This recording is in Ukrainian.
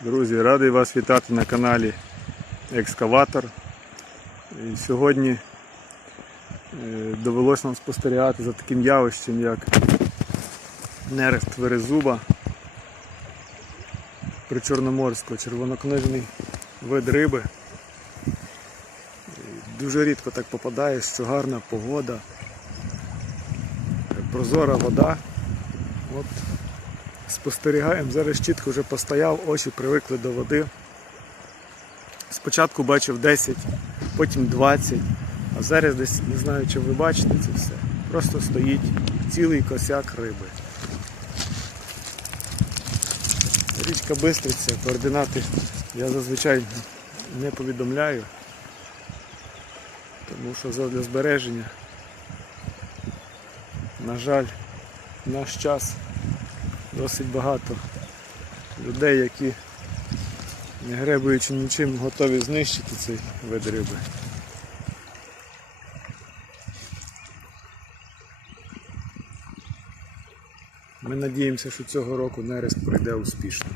Друзі, радий вас вітати на каналі Екскаватор. І сьогодні е, довелося нам спостерігати за таким явищем, як нерест верезуба причорноморського, червонокнижний вид риби. Дуже рідко так попадає, що гарна погода, прозора вода. От спостерігаємо, зараз чітко вже постояв, очі привикли до води. Спочатку бачив 10, потім 20, а зараз десь не знаю, чи ви бачите це все. Просто стоїть цілий косяк риби. Річка Бистриця, координати я зазвичай не повідомляю, тому що задля збереження, на жаль, наш час досить багато людей, які не гребуючи нічим, готові знищити цей вид риби. Ми надіємося, що цього року нерест пройде успішно.